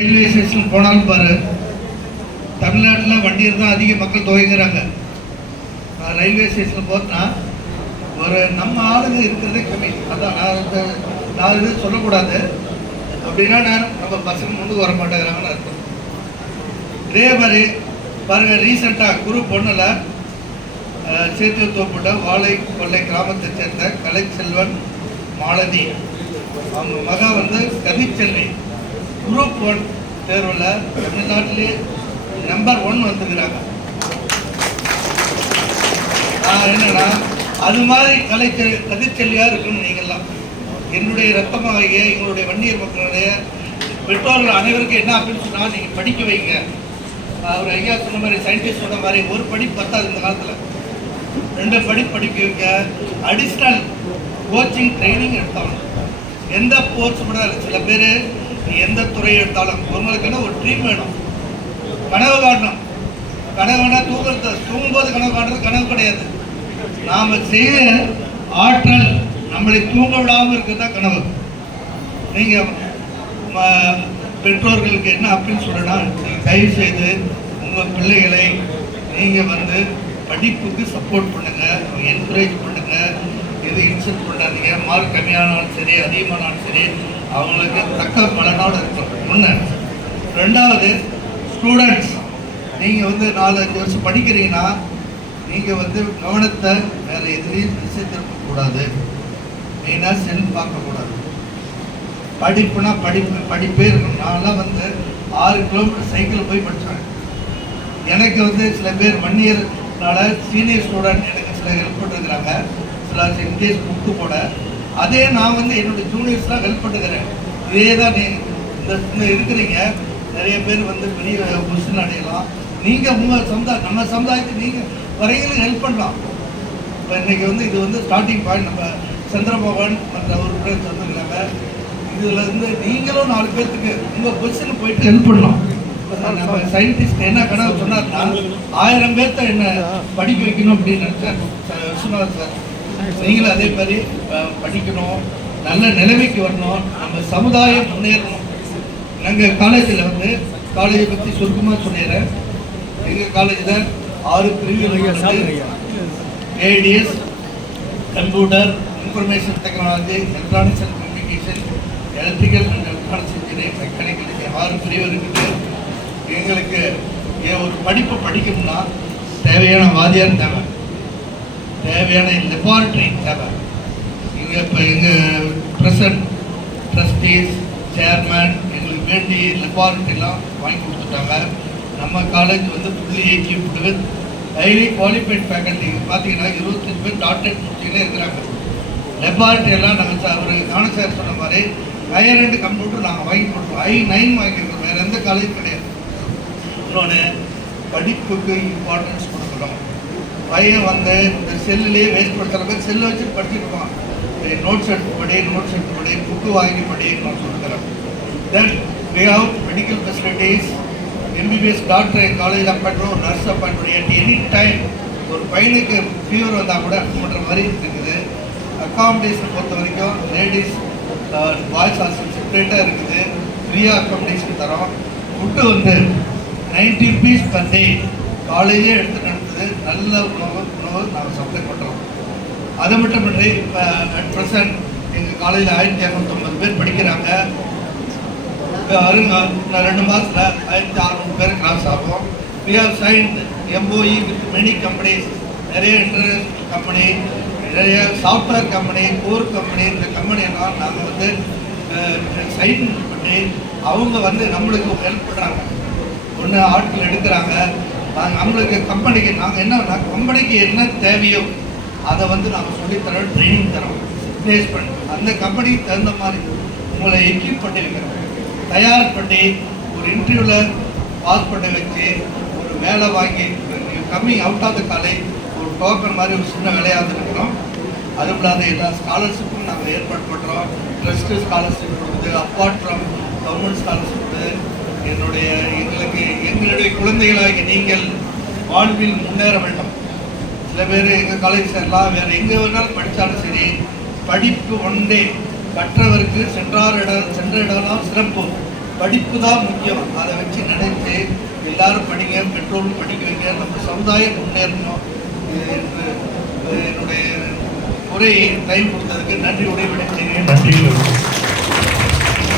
Railway station போனாலும் பாரு தமிழ்நாட்டில் வண்டியில் தான் அதிக மக்கள் துவங்குறாங்க ரயில்வே ஸ்டேஷன் போனா ஒரு நம்ம ஆளுங்க இருக்கிறதே கம்மி. அதான் நான் நான் இது சொல்லக்கூடாது. அப்படின்னா நான் நம்ம பசங்க முன்னுக்கு வர மாட்டேங்கிறாங்கன்னு அர்த்தம். இதே மாதிரி பாருங்க ரீசெண்டாக குரூப் ஒன்றில் சேர்த்து தோப்புட்ட வாழை கொள்ளை கிராமத்தை சேர்ந்த கலைச்செல்வன் மாலதி. அவங்க மகா வந்து கதிச்செல்வி குரூப் ஒன் தேர்வில் தமிழ்நாட்டிலே நம்பர் ஒன் வந்துக்கிறாங்க என்னன்னா அது மாதிரி கலை கதிச்செல்வியா இருக்கணும் நீங்கள்லாம். என்னுடைய ரத்தமாகிய எங்களுடைய வன்னியர் மக்களுடைய பெற்றோர்கள் அனைவருக்கும் என்ன அப்படின்னு சொன்னால் நீங்கள் படிக்க வைங்க. அவர் ஐயா சொன்ன மாதிரி சயின்டிஸ்ட் சொன்ன மாதிரி ஒரு படி பத்தாது இந்த காலத்தில். ரெண்டு படி படிக்க வைங்க. அடிஷ்னல் கோச்சிங் ட்ரைனிங் எடுத்தாலும் எந்த கோர்ஸ் கூட சில பேர் எந்த துறை எடுத்தாலும் உங்களுக்குன்னு ஒரு ட்ரீம் வேணும். கனவு காட்டணும். கனவுனா தூங்குறது தூங்கும்போது கனவு காட்டுறது கனவு கிடையாது. நாம் செய்ய ஆற்றல் நம்மளை தூங்க விடாமல் இருக்கிறது தான் கனவு. நீங்கள் பெற்றோர்களுக்கு என்ன அப்படின்னு சொல்லணும்னா நீங்கள் தயவு செய்து உங்கள் பிள்ளைகளை நீங்கள் வந்து படிப்புக்கு சப்போர்ட் பண்ணுங்கள் என்கரேஜ் பண்ணுங்கள் எது இன்சல்ட் பண்ணாதீங்க மார்க் கம்மியானாலும் சரி அதிகமானாலும் சரி அவங்களுக்கு தக்க பலனோடு இருக்கணும். ஒன்று ரெண்டாவது ஸ்டூடெண்ட்ஸ் நீங்கள் வந்து நாலு அஞ்சு வருஷம் படிக்கிறீங்கன்னா நீங்கள் வந்து கவனத்தை வேறு எதுலேயும் திசை திருப்பக்கூடாது மெயினாக செல் பார்க்கக்கூடாது படிப்புனா படிப்பு படிப்பே இருக்கணும். நான்லாம் வந்து ஆறு கிலோமீட்டர் சைக்கிள் போய் படித்தேன் எனக்கு வந்து சில பேர் ஒன் இயர்னால சீனியர் ஸ்டூடெண்ட் எனக்கு சில ஹெல்ப் பண்ணிருக்கிறாங்க. சில இங்கிலீஷ் புக்கு போட அதே நான் வந்து என்னுடைய ஜூனியர்ஸ்லாம் ஹெல்ப் பண்ணுகிறேன். இதே தான் நீ இந்த இருக்கிறீங்க. நிறைய பேர் வந்து பெரிய பொசிஷன் அடையலாம். நீங்கள் உங்கள் சமுதாயம் நம்ம சமுதாயத்துக்கு நீங்கள் வரைகளும் ஹெல்ப் பண்ணலாம். இப்போ இன்னைக்கு வந்து இது வந்து ஸ்டார்டிங் பாயிண்ட் நம்ம சந்திரமோகன் மற்ற உறுப்பினர் சொல்லிருக்காங்க இதுல இருந்து நீங்களும் நாலு பேர்த்துக்கு உங்க பொசிஷன் போயிட்டு ஹெல்ப் பண்ணலாம். நம்ம சயின்டிஸ்ட் என்ன கனவு சொன்னார்னா ஆயிரம் பேர்த்த என்ன படிக்க வைக்கணும் அப்படின்னு நினைச்சார் சார் விஸ்வநாத் சார். நீங்களும் அதே மாதிரி படிக்கணும் நல்ல நிலைமைக்கு வரணும். நம்ம சமுதாயம் முன்னேறணும் எங்கள் காலேஜில் வந்து காலேஜை பற்றி சுருக்கமாக சொல்லிடுறேன். எங்கள் காலேஜில் ஆறு பிரிவுகள் ADS computer information technology electronics and communication electrical and electronics engineering mechanical ஆறு பிரிவு இருக்குது. எங்களுக்கு ஒரு படிப்பு படிக்கணும்னா தேவையான வாத்தியார் தேவை. தேவையான லெபார்ட்ரி தேவை இங்கே இப்போ எங்கள் ப்ரெசன்ட் ட்ரஸ்டீஸ் சேர்மேன் எங்களுக்கு வேண்டிய லெபார்ட்ரிலாம் வாங்கி கொடுத்துட்டாங்க. நம்ம காலேஜ் வந்து புள்ளி equipped with highly qualified faculty பார்த்தீங்கன்னா இருபத்தஞ்சு பேர் டாக்டரேட் முடிச்சுக்கிட்டே இருக்கிறாங்க. லெபார்ட்ரி எல்லாம் நாங்கள் சார் ஒரு சார் சொன்ன மாதிரி ஹையர் ரெண்டு கம்ப்யூட்டர் நாங்கள் வாங்கி கொடுத்தோம் ஐ நைன் வாங்கியிருக்கோம் வேறு எந்த காலேஜ் கிடையாது. இன்னொன்று படிப்புக்கு இம்பார்ட்டன்ஸ் கொடுக்குறோம். பையன் வந்து இந்த செல்லுலேயே வேஸ்ட் படுத்துகிற மாதிரி செல்லை வச்சு படிச்சிருப்பான் நோட்ஸ் எடுத்து படி நோட்ஸ் எடுத்து படி புக்கு வாங்கி படி நான் சொல்லுறேன் then we have medical facilities MBBS doctor college காலேஜில் appoint nurse appointment at any time ஒரு பையனுக்கு ஃபீவர் வந்தால் கூட பண்ணுற மாதிரி இருக்குது. அக்காமடேஷன் பொறுத்த வரைக்கும் லேடிஸ் பாய்ஸ் ஹாஸ்டல் செப்பரேட்டாக இருக்குது. ஃப்ரீயாக அக்காமடேஷன் தரோம். ஃபுட்டு வந்து நைன்டி ருபீஸ் பர் டே காலேஜே எடுத்து நல்ல உணவு உணவு நாங்கள் சப்ளை பண்ணுறோம் அது மட்டும் இன்றி இப்போ அட் ப்ரெசன்ட் எங்கள் காலேஜில் ஆயிரத்தி இரநூத்தொம்பது பேர் படிக்கிறாங்க. இப்போ வருங்க இன்னும் ரெண்டு மாதத்தில் ஆயிரத்தி அறுநூறு பேர் கிராஸ் ஆகும். We have sign MOE with many companies நிறைய இன்டர்நெட் கம்பெனி நிறைய சாஃப்ட்வேர் கம்பெனி கோர் கம்பெனி இந்த கம்பெனியெல்லாம் நாங்கள் வந்து சைன் பண்ணி அவங்க வந்து நம்மளுக்கு ஹெல்ப் பண்ணுறாங்க ஒன்று ஆட்கள் எடுக்கிறாங்க. நாங்கள் நம்மளுக்கு கம்பெனிக்கு நாங்கள் என்ன கம்பெனிக்கு என்ன தேவையோ அதை வந்து நாங்கள் சொல்லித்தரோம் ட்ரைனிங் தரோம் பிளேஸ்மெண்ட் அந்த கம்பெனிக்கு தகுந்த மாதிரி உங்களை எக்யூப் பண்ணி தயார் பண்ணி ஒரு இன்டர்வியூவில் பாஸ் பண்ண வச்சு ஒரு வேலை வாங்கி coming out of the college ஒரு டோக்கன் மாதிரி ஒரு சின்ன வேலையாக இருக்கிறோம் அது இல்லாத எல்லா ஸ்காலர்ஷிப்பும் நாங்கள் ஏற்பாடு பண்ணுறோம் ட்ரஸ்ட்டு ஸ்காலர்ஷிப் கொடுக்குது அப்பார்ட் ஃப்ரம் கவர்மெண்ட் ஸ்காலர்ஷிப் என்னுடைய எங்களுக்கு எங்களுடைய குழந்தைகளாக நீங்கள் வாழ்வில் முன்னேற வேண்டும். சில பேர் எங்கள் காலேஜ் சேரலாம் வேறு எங்கே வேணாலும் படித்தாலும் சரி படிப்பு ஒன்றே கற்றவருக்கு சென்றார் இடம் சென்ற இடம்லாம் சிறப்பு. படிப்பு தான் முக்கியம். அதை வச்சு நினைத்து எல்லாரும் படிங்க பெற்றோரும் படிக்க வைங்க நம்ம சமுதாயம் முன்னேறணும் என்று என்னுடைய உரையை டைம் கொடுத்ததுக்கு நன்றி உரை நன்றி